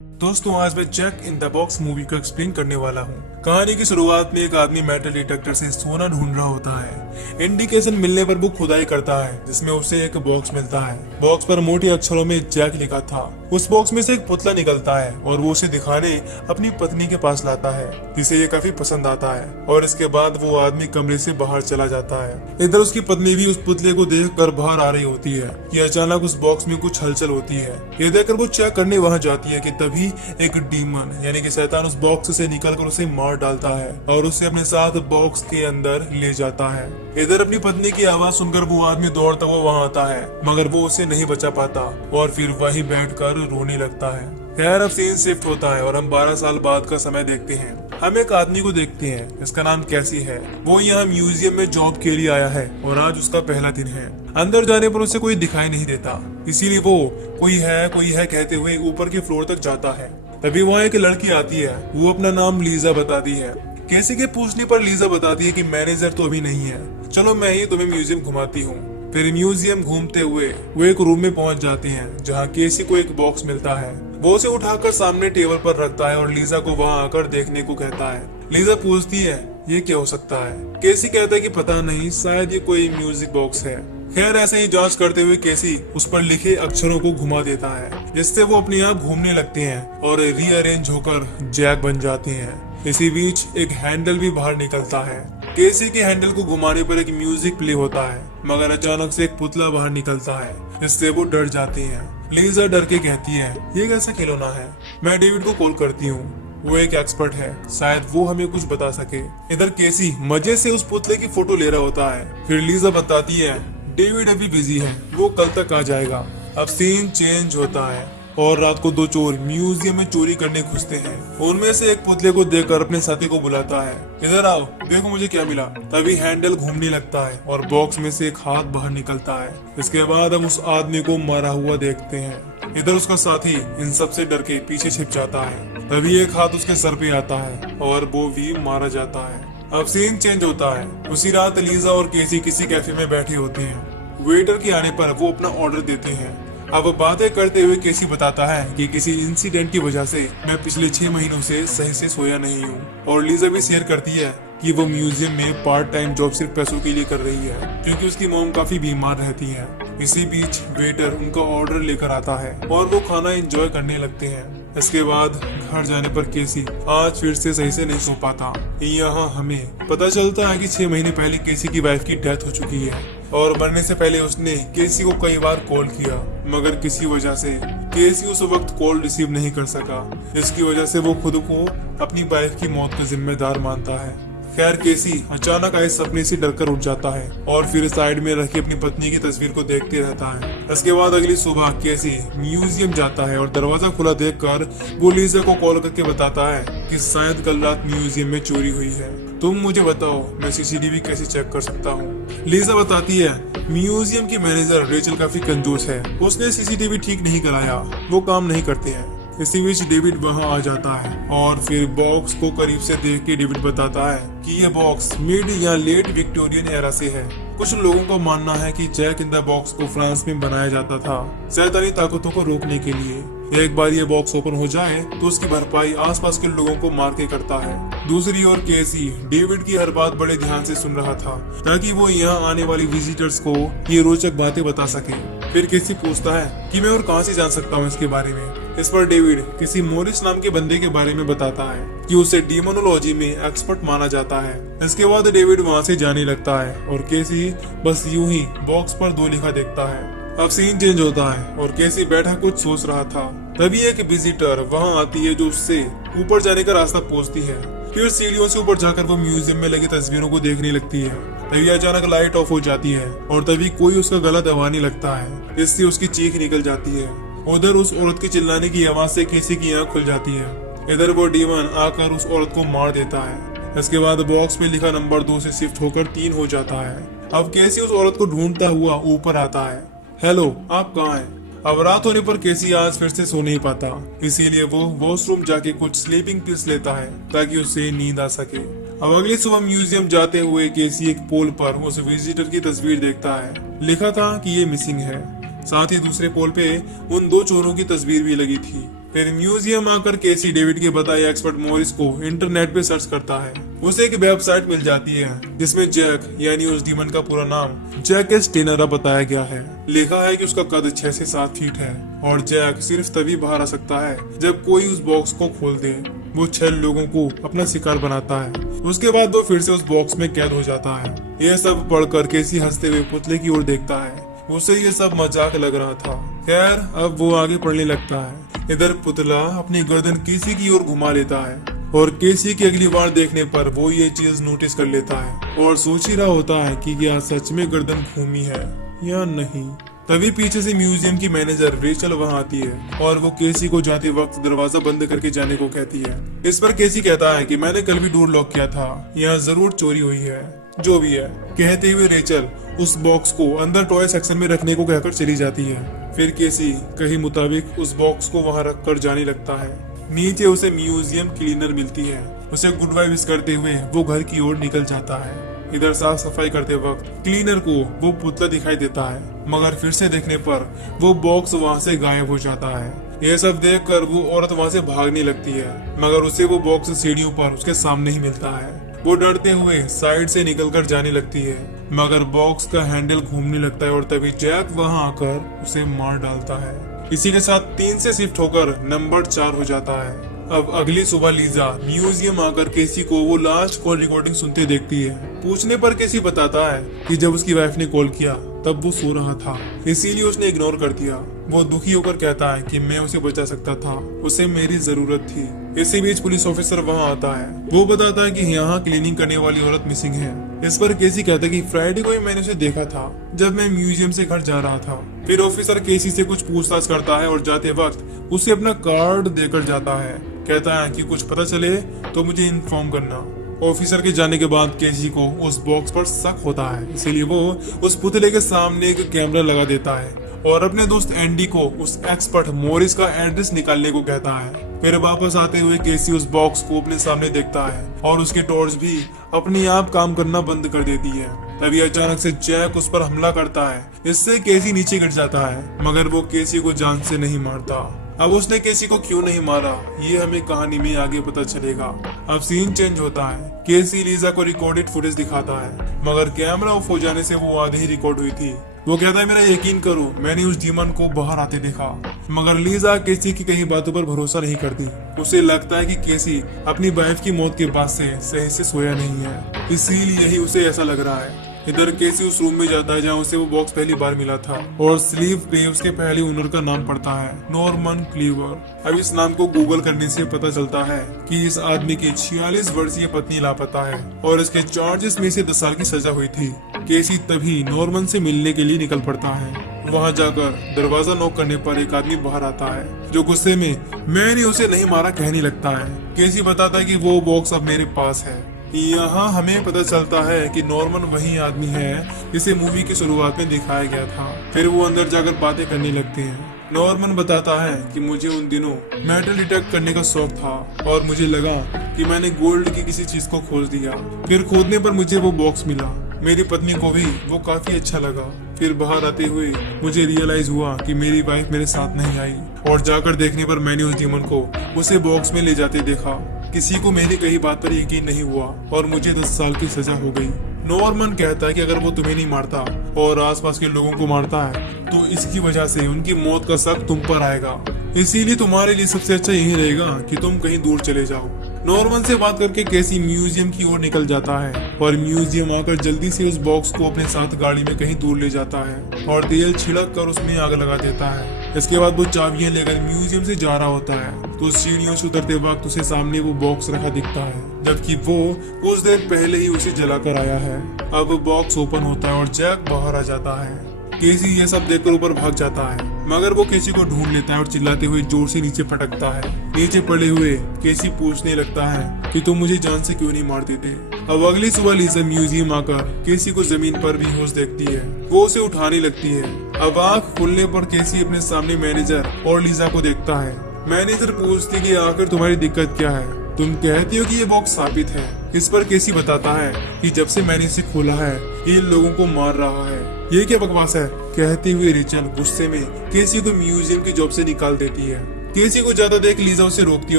दोस्तों आज मैं Jack in the box movie को एक्सप्लेन करने वाला हूँ। कहानी की शुरुआत में एक आदमी मेटल डिटेक्टर से सोना ढूंढ रहा होता है। इंडिकेशन मिलने पर वो खुदाई करता है जिसमें उसे एक बॉक्स मिलता है। बॉक्स पर मोटे अक्षरों में जैक लिखा था। उस बॉक्स में से एक पुतला निकलता है और वो उसे दिखाने अपनी पत्नी के पास लाता है जिसे ये काफी पसंद आता है और इसके बाद वो आदमी कमरे से बाहर चला जाता है। इधर उसकी पत्नी भी उस पुतले को देख कर बाहर आ रही होती है कि अचानक उस बॉक्स में कुछ हलचल होती है। ये देखकर वो चेक करने वहां जाती है कि तभी एक डीमन यानी कि शैतान उस बॉक्स से निकलकर उसे मार डालता है और उसे अपने साथ बॉक्स के अंदर ले जाता है। इधर अपनी पत्नी की आवाज सुनकर वो आदमी दौड़ता हुआ वहां आता है मगर वो उसे नहीं बचा पाता और फिर वहीं बैठकर रोने लगता है। खैर अब सीन शिफ्ट होता है और हम 12 साल बाद का समय देखते हैं। हम एक आदमी को देखते हैं, इसका नाम कैसी है। वो यहाँ म्यूजियम में जॉब के लिए आया है और आज उसका पहला दिन है। अंदर जाने पर उसे कोई दिखाई नहीं देता, इसीलिए वो कोई है कहते हुए ऊपर के फ्लोर तक जाता है। तभी वहाँ एक लड़की आती है। वो अपना नाम लीजा बताती है। कैसी के पूछने पर लीजा बताती है कि मैनेजर तो अभी नहीं है, चलो मैं ही तुम्हें म्यूजियम घुमाती हूँ। फिर म्यूजियम घूमते हुए वो एक रूम में पहुंच जाते हैं जहाँ केसी को एक बॉक्स मिलता है। वो उसे उठाकर सामने टेबल पर रखता है और लीजा को वहाँ आकर देखने को कहता है। लीजा पूछती है ये क्या हो सकता है। केसी कहता है कि पता नहीं, शायद ये कोई म्यूजिक बॉक्स है। खैर ऐसे ही जांच करते हुए केसी उस पर लिखे अक्षरों को घुमा देता है जिससे वो अपने आप घूमने लगते हैं और रीअरेंज होकर जैक बन जाते हैं। इसी बीच एक हैंडल भी बाहर निकलता है। केसी के हैंडल को घुमाने पर एक म्यूजिक प्ले होता है मगर अचानक से एक पुतला बाहर निकलता है जिससे वो डर जाती हैं। लीजा डर के कहती है ये कैसा खिलौना है। मैं डेविड को कॉल करती हूँ, वो एक एक्सपर्ट है, शायद वो हमें कुछ बता सके। इधर केसी मजे से उस पुतले की फोटो ले रहा होता है। फिर लीजा बताती है डेविड अभी बिजी है, वो कल तक आ जाएगा। अब सीन चेंज होता है और रात को दो चोर म्यूजियम में चोरी करने घुसते हैं। उनमें से एक पुतले को देखकर अपने साथी को बुलाता है, इधर आओ देखो मुझे क्या मिला। तभी हैंडल घूमने लगता है और बॉक्स में से एक हाथ बाहर निकलता है। इसके बाद हम उस आदमी को मरा हुआ देखते हैं। इधर उसका साथी इन सब से डर के पीछे छिप जाता है। तभी एक हाथ उसके सर पे आता है और वो भी मारा जाता है। अब सीन चेंज होता है। उसी रात लीजा और केसी किसी कैफे में बैठे होते हैं। वेटर के आने पर वो अपना ऑर्डर देते हैं। अब बातें करते हुए केसी बताता है कि किसी इंसिडेंट की वजह से मैं पिछले 6 महीनों से सही से सोया नहीं हूँ। और लीजा भी शेयर करती है कि वो म्यूजियम में पार्ट टाइम जॉब सिर्फ पैसों के लिए कर रही है क्योंकि उसकी मॉम काफी बीमार रहती है। इसी बीच वेटर उनका ऑर्डर लेकर आता है और वो खाना एंजॉय करने लगते हैं। इसके बाद घर जाने पर केसी आज फिर से सही से नहीं सो पाता। यहाँ हमें पता चलता है कि 6 महीने पहले केसी की वाइफ की डेथ हो चुकी है और मरने से पहले उसने केसी को कई बार कॉल किया मगर किसी वजह से केसी उस वक्त कॉल रिसीव नहीं कर सका। इसकी वजह से वो खुद को अपनी वाइफ की मौत का जिम्मेदार मानता है। खैर केसी अचानक आए सपने से डरकर उठ जाता है और फिर साइड में रखी अपनी पत्नी की तस्वीर को देखते रहता है। इसके बाद अगली सुबह केसी म्यूजियम जाता है और दरवाजा खुला देखकर वो लीजा को कॉल करके बताता है कि शायद कल रात म्यूजियम में चोरी हुई है। तुम मुझे बताओ मैं सीसीटीवी कैसे चेक कर सकता हूँ। लीजा बताती है म्यूजियम की मैनेजर रेचल काफी कंजूस है, उसने सीसीटीवी ठीक नहीं कराया, वो काम नहीं करते हैं। इसी बीच डेविड वहां आ जाता है और फिर बॉक्स को करीब से देख के डेविड बताता है कि ये बॉक्स मिड या लेट विक्टोरियन एरा से है। कुछ लोगों का मानना है कि जैक इन द बॉक्स को फ्रांस में बनाया जाता था शैतानी ताकतों को रोकने के लिए। एक बार ये बॉक्स ओपन हो जाए तो उसकी भरपाई आसपास के लोगों को मार के करता है। दूसरी ओर केसी डेविड की हर बात बड़े ध्यान से सुन रहा था ताकि वो यहाँ आने वाले विजिटर्स को ये रोचक बातें बता सके। फिर केसी पूछता है कि मैं और कहाँ से जान सकता हूँ इसके बारे में। इस पर डेविड किसी मोरिस नाम के बंदे के बारे में बताता है कि उसे डीमोनोलॉजी में एक्सपर्ट माना जाता है। इसके बाद डेविड वहाँ से जाने लगता है और केसी बस यूं ही बॉक्स पर 2 लिखा देखता है। अब सीन चेंज होता है और केसी बैठा कुछ सोच रहा था। तभी एक विजिटर वहाँ आती है जो उससे ऊपर जाने का रास्ता पूछती है। फिर सीढ़ियों से ऊपर जाकर वो म्यूजियम में लगी तस्वीरों को देखने लगती है। तभी अचानक लाइट ऑफ हो जाती है और तभी कोई उसका गला दबाने लगता है, इससे उसकी चीख निकल जाती है। उधर उस औरत के चिल्लाने की आवाज से केसी की आंख खुल जाती है। इधर वो डीमन आकर उस औरत को मार देता है। इसके बाद बॉक्स में लिखा नंबर 2 से शिफ्ट होकर 3 हो जाता है। अब केसी उस औरत को ढूंढता हुआ ऊपर आता है। हेलो, आप कहाँ हैं? अब रात होने पर केसी आज फिर से सो नहीं पाता, इसीलिए वो वॉशरूम जाके कुछ स्लीपिंग पिल्स लेता है ताकि उसे नींद आ सके। अब अगली सुबह म्यूजियम जाते हुए केसी एक पोल पर उस विजिटर की तस्वीर देखता है। लिखा था कि ये मिसिंग है। साथ ही दूसरे पोल पे उन 2 चोरों की तस्वीर भी लगी थी। फिर म्यूजियम आकर केसी डेविड के बताए एक्सपर्ट मॉरिस को इंटरनेट पे सर्च करता है। उसे एक वेबसाइट मिल जाती है जिसमें जैक यानी उस डीमन का पूरा नाम जैक एस टेनरा बताया गया है। लिखा है कि उसका कद 6 से 7 फीट है और जैक सिर्फ तभी बाहर आ सकता है जब कोई उस बॉक्स को खोल दे। वो 6 लोगों को अपना शिकार बनाता है। उसके बाद वो फिर से उस बॉक्स में कैद हो जाता है। यह सब पढ़कर केसी हंसते हुए पुतले की ओर देखता है। उसे ये सब मजाक लग रहा था। खैर अब वो आगे पढ़ने लगता है। इधर पुतला अपनी गर्दन केसी की ओर घुमा लेता है और केसी की अगली बार देखने पर वो ये चीज नोटिस कर लेता है और सोच ही रहा होता है कि क्या सच में गर्दन घूमी है या नहीं। तभी पीछे से म्यूजियम की मैनेजर रेचल वहां आती है और वो केसी को जाते वक्त दरवाजा बंद करके जाने को कहती है। इस पर केसी कहता है कि मैंने कल भी डोर लॉक किया था, यहाँ जरूर चोरी हुई है। जो भी है, कहते हुए रेचल उस बॉक्स को अंदर टॉय सेक्शन में रखने को कहकर चली जाती है। फिर केसी कही मुताबिक उस बॉक्स को वहां रख कर जाने लगता है। नीचे उसे म्यूजियम क्लीनर मिलती है। उसे गुड वाइब्स करते हुए वो घर की ओर निकल जाता है। इधर साफ सफाई करते वक्त क्लीनर को वो पुतला दिखाई देता है, मगर फिर से देखने पर वो बॉक्स वहाँ से गायब हो जाता है। यह सब देखकर वो औरत वहाँ से भागने लगती है, मगर उसे वो बॉक्स सीढ़ियों पर उसके सामने ही मिलता है। वो डरते हुए साइड से निकलकर जाने लगती है, मगर बॉक्स का हैंडल घूमने लगता है और तभी जैक वहाँ आकर उसे मार डालता है। इसी के साथ 3 से शिफ्ट होकर नंबर 4 हो जाता है। अब अगली सुबह लीजा म्यूजियम आकर केसी को वो लास्ट कॉल रिकॉर्डिंग सुनते देखती है। पूछने पर केसी बताता है कि जब उसकी वाइफ ने कॉल किया तब वो सो रहा था, इसीलिए उसने इग्नोर कर दिया। वो दुखी होकर कहता है कि मैं उसे बचा सकता था, उसे मेरी जरूरत थी। इसी बीच पुलिस ऑफिसर वहां आता है। वो बताता है कि यहाँ क्लीनिंग करने वाली औरत मिसिंग है। इस पर केसी कहता है कि फ्राइडे को ही मैंने उसे देखा था जब मैं म्यूजियम से घर जा रहा था। फिर ऑफिसर केसी से कुछ पूछताछ करता है और जाते वक्त उसे अपना कार्ड देकर जाता है। कहता है कि कुछ पता चले तो मुझे इन्फॉर्म करना। ऑफिसर के जाने के बाद केसी को उस बॉक्स पर शक होता है, इसीलिए वो उस पुतले के सामने एक कैमरा लगा देता है और अपने दोस्त एंडी को उस एक्सपर्ट मॉरिस का एड्रेस निकालने को कहता है। फिर वापस आते हुए केसी उस बॉक्स को अपने सामने देखता है और उसकी टॉर्च भी अपने आप काम करना बंद कर देती है। तभी अचानक से जैक उस पर हमला करता है। इससे केसी नीचे गिर जाता है, मगर वो केसी को जान से नहीं मारता। अब उसने केसी को क्यों नहीं मारा ये हमें कहानी में आगे पता चलेगा। अब सीन चेंज होता है। केसी लीजा को रिकॉर्डेड फुटेज दिखाता है, मगर कैमरा ऑफ हो जाने से वो आधी ही रिकॉर्ड हुई थी। वो कहता है मेरा यकीन करो, मैंने उस डीमन को बाहर आते देखा। मगर लीजा केसी की कहीं बातों पर भरोसा नहीं करती। उसे लगता है कि केसी अपनी वाइफ की मौत के बाद से सही से सोया नहीं है, इसीलिए यही उसे ऐसा लग रहा है। इधर केसी उस रूम में जाता है जहाँ उसे वो बॉक्स पहली बार मिला था और स्लीव पे उसके पहले ओनर का नाम पड़ता है, नॉर्मन क्लीवर। अब इस नाम को गूगल करने से पता चलता है कि इस आदमी की 46 वर्षीय पत्नी लापता है और इसके चार्जेस में से 10 साल की सजा हुई थी। केसी तभी नॉर्मन से मिलने के लिए निकल पड़ता है। वहाँ जाकर दरवाजा नॉक करने पर एक आदमी बाहर आता है जो गुस्से में मैंने उसे नहीं मारा कहने लगता है। केसी बताता है कि वो बॉक्स अब मेरे पास है। यहाँ हमें पता चलता है कि नॉर्मन वही आदमी है जिसे मूवी की शुरुआत में दिखाया गया था। फिर वो अंदर जाकर बातें करने लगते हैं। नॉर्मन बताता है कि मुझे उन दिनों मेटल डिटेक्ट करने का शौक था और मुझे लगा कि मैंने गोल्ड की किसी चीज को खोज दिया। फिर खोदने पर मुझे वो बॉक्स मिला। मेरी पत्नी को भी वो काफी अच्छा लगा। फिर बाहर आते हुए मुझे रियलाइज हुआ कि मेरी वाइफ मेरे साथ नहीं आई और जाकर देखने पर मैंने उस डीमन को उसे बॉक्स में ले जाते देखा। किसी को मेरी कही बात पर यकीन नहीं हुआ और मुझे 10 साल की सजा हो गई। नॉर्मन कहता है कि अगर वो तुम्हें नहीं मारता और आसपास के लोगों को मारता है तो इसकी वजह से उनकी मौत का शक तुम पर आएगा, इसीलिए तुम्हारे लिए सबसे अच्छा यही रहेगा कि तुम कहीं दूर चले जाओ। नॉर्मन से बात करके केसी म्यूजियम की ओर निकल जाता है और म्यूजियम आकर जल्दी से उस बॉक्स को अपने साथ गाड़ी में कहीं दूर ले जाता है और तेल छिड़क कर उसमें आग लगा देता है। इसके बाद वो चाबियां लेकर म्यूजियम से जा रहा होता है तो सीढ़ियों से उतरते वक्त उसे सामने वो बॉक्स रखा दिखता है, जबकि वो कुछ देर पहले ही उसे जलाकर आया है। अब बॉक्स ओपन होता है और जैक बाहर आ जाता है। केसी ये सब देखकर ऊपर भाग जाता है, मगर वो केसी को ढूंढ लेता है और चिल्लाते हुए जोर से नीचे पटकता है। नीचे पड़े हुए केसी पूछने लगता है कि तुम मुझे जान से क्यों नहीं मारते थे। अब अगली सुबह लीजा म्यूजियम आकर केसी को जमीन पर बेहोश देखती है। वो उसे उठाने लगती है। अब आँख खुलने पर केसी अपने सामने मैनेजर और लीजा को देखता है। मैनेजर पूछती कि आखिर तुम्हारी दिक्कत क्या है, तुम कहती हो कि ये बॉक्स साबित है। इस पर केसी बताता है कि जब से मैंने इसे खोला है इन लोगों को मार रहा है। ये क्या बकवास है, कहते हुए रेचल गुस्से में केसी को म्यूजियम की जॉब से निकाल देती है। केसी को ज्यादा देख लीजा उसे रोकती है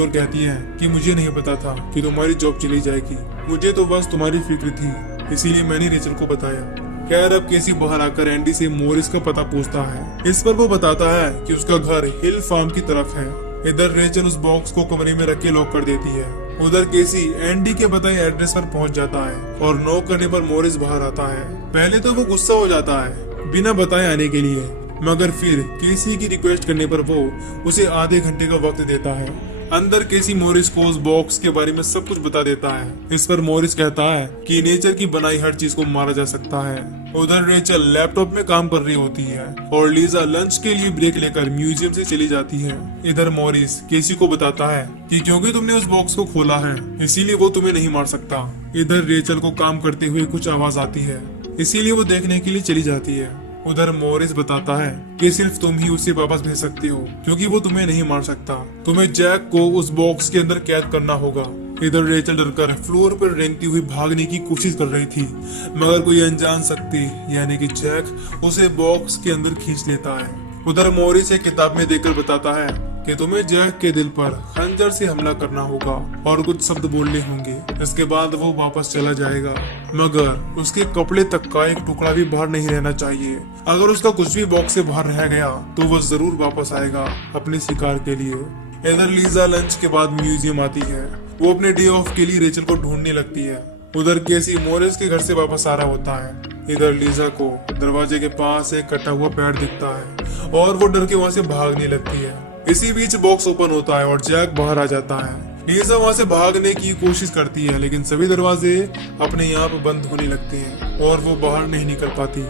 और कहती है कि मुझे नहीं पता था कि तुम्हारी जॉब चली जाएगी, मुझे तो बस तुम्हारी फिक्र थी, इसीलिए मैंने रेचल को बताया। खैर अब केसी बाहर आकर एंडी से मोरिस का पता पूछता है। इस पर वो बताता है कि उसका घर हिल फार्म की तरफ है। इधर रेचल उस बॉक्स को कमरे में रख के लॉक कर देती है। उधर केसी एंडी के बताए एड्रेस पर पहुंच जाता है और नॉक करने पर मोरिस बाहर आता है। पहले तो वो गुस्सा हो जाता है बिना बताए आने के लिए, मगर फिर केसी की रिक्वेस्ट करने पर वो उसे आधे घंटे का वक्त देता है। अंदर केसी मोरिस को उस बॉक्स के बारे में सब कुछ बता देता है। इस पर मोरिस कहता है कि नेचर की बनाई हर चीज को मारा जा सकता है। उधर रेचल लैपटॉप में काम कर रही होती है और लीजा लंच के लिए ब्रेक लेकर म्यूजियम से चली जाती है। इधर मोरिस केसी को बताता है कि क्योंकि तुमने उस बॉक्स को खोला है इसीलिए वो तुम्हें नहीं मार सकता। इधर रेचल को काम करते हुए कुछ आवाज आती है, इसीलिए वो देखने के लिए चली जाती है। उधर मोरिस बताता है कि सिर्फ तुम ही उसे वापस भेज सकती हो क्योंकि वो तुम्हें नहीं मार सकता। तुम्हें जैक को उस बॉक्स के अंदर कैद करना होगा। इधर रेचल डरकर फ्लोर पर रेंगती हुई भागने की कोशिश कर रही थी, मगर कोई अनजान शक्ति यानी कि जैक उसे बॉक्स के अंदर खींच लेता है। उधर मोरिस एक किताब में देखकर बताता है कि तुम्हें जैक के दिल पर खंजर से हमला करना होगा और कुछ शब्द बोलने होंगे। इसके बाद वो वापस चला जाएगा, मगर उसके कपड़े तक का एक टुकड़ा भी बाहर नहीं रहना चाहिए। अगर उसका कुछ भी बॉक्स से बाहर रह गया तो वो जरूर वापस आएगा अपने शिकार के लिए। इधर लीजा लंच के बाद म्यूजियम आती है। वो अपने डे ऑफ के लिए रेचल को ढूंढने लगती है। उधर केसी मोरिस के घर से वापस आ रहा होता है। इधर लीजा को दरवाजे के पास एक कटा हुआ पैर दिखता है और वो डर के वहाँ से भागने लगती है। इसी बीच बॉक्स ओपन होता है और जैक बाहर आ जाता है। लीजा वहाँ से भागने की कोशिश करती है, लेकिन सभी दरवाजे अपने आप बंद होने लगते हैं और वो बाहर नहीं निकल पाती।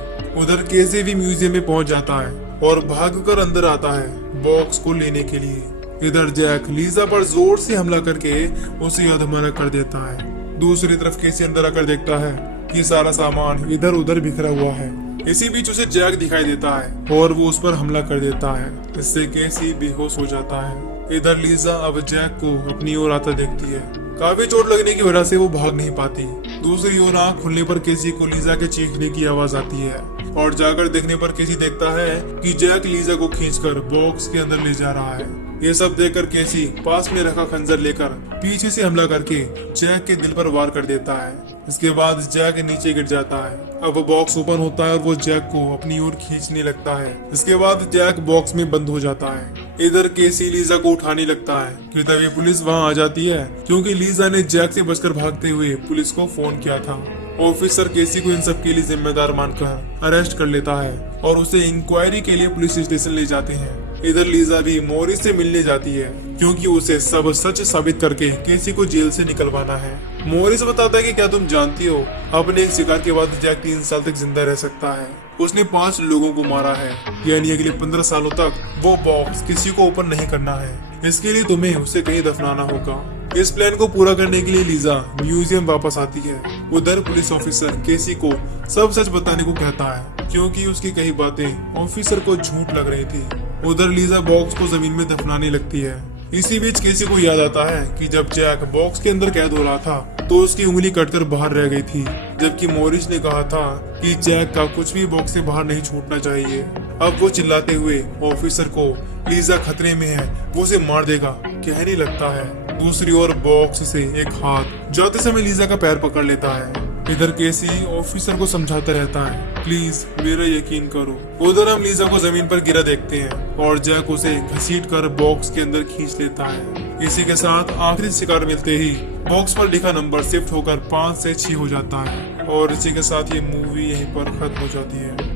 उधर केसी भी म्यूजियम में पहुंच जाता है और भागकर अंदर आता है बॉक्स को लेने के लिए। इधर जैक लीजा पर जोर से हमला करके उसे अधमरा कर देता है। दूसरी तरफ केसी अंदर आकर देखता है कि सारा सामान इधर उधर बिखरा हुआ है। इसी बीच उसे जैक दिखाई देता है और वो उस पर हमला कर देता है। इससे केसी बेहोश हो जाता है। इधर लीजा अब जैक को अपनी ओर आता देखती है। काफी चोट लगने की वजह से वो भाग नहीं पाती। दूसरी ओर आंख खुलने पर केसी को लीजा के चीखने की आवाज आती है और जाकर देखने पर केसी देखता है कि जैक लीजा को खींचकर बॉक्स के अंदर ले जा रहा है। ये सब देखकर केसी पास में रखा खंजर लेकर पीछे से हमला करके जैक के दिल पर वार कर देता है। इसके बाद जैक नीचे गिर जाता है। अब वो बॉक्स ओपन होता है और वो जैक को अपनी ओर खींचने लगता है। इसके बाद जैक बॉक्स में बंद हो जाता है। इधर केसी लीजा को उठाने लगता है कि तभी पुलिस वहां आ जाती है, क्योंकि लीजा ने जैक से बचकर भागते हुए पुलिस को फोन किया था। ऑफिसर केसी को इन सब के लिए जिम्मेदार मानकर अरेस्ट कर लेता है और उसे इंक्वायरी के लिए पुलिस स्टेशन ले जाते हैं। इधर लीजा भी मोरिस से मिलने जाती है, क्योंकि उसे सब सच साबित करके केसी को जेल से निकलवाना है। मोरिस बताता है कि क्या तुम जानती हो, अपने एक शिकार के बाद जैक 3 साल तक जिंदा रह सकता है। उसने 5 लोगों को मारा है, यानी अगले 15 सालों तक वो बॉक्स किसी को ओपन नहीं करना है। इसके लिए तुम्हें उसे कहीं दफनाना होगा। इस प्लान को पूरा करने के लिए लीजा म्यूजियम वापस आती है। उधर पुलिस ऑफिसर केसी को सब सच बताने को कहता है, क्योंकि उसकी कई बातें ऑफिसर को झूठ लग रही थी। उधर लीजा बॉक्स को जमीन में दफनाने लगती है। इसी बीच केसी को याद आता है कि जब जैक बॉक्स के अंदर कैद हो रहा था तो उसकी उंगली कटकर बाहर रह गई थी, जबकि मोरिस ने कहा था कि जैक का कुछ भी बॉक्स से बाहर नहीं छूटना चाहिए। अब वो चिल्लाते हुए ऑफिसर को लीजा खतरे में है, वो उसे मार देगा कहने लगता है। दूसरी ओर बॉक्स से एक हाथ जाते समय लीजा का पैर पकड़ लेता है। इधर केसी ऑफिसर को समझाता रहता है, प्लीज मेरा यकीन करो। उधर हम लीजा को जमीन पर गिरा देखते हैं और जैक उसे घसीटकर बॉक्स के अंदर खींच लेता है। इसी के साथ आखिरी शिकार मिलते ही बॉक्स पर लिखा नंबर शिफ्ट होकर 5 से 6 हो जाता है और इसी के साथ ये मूवी यहीं पर खत्म हो जाती है।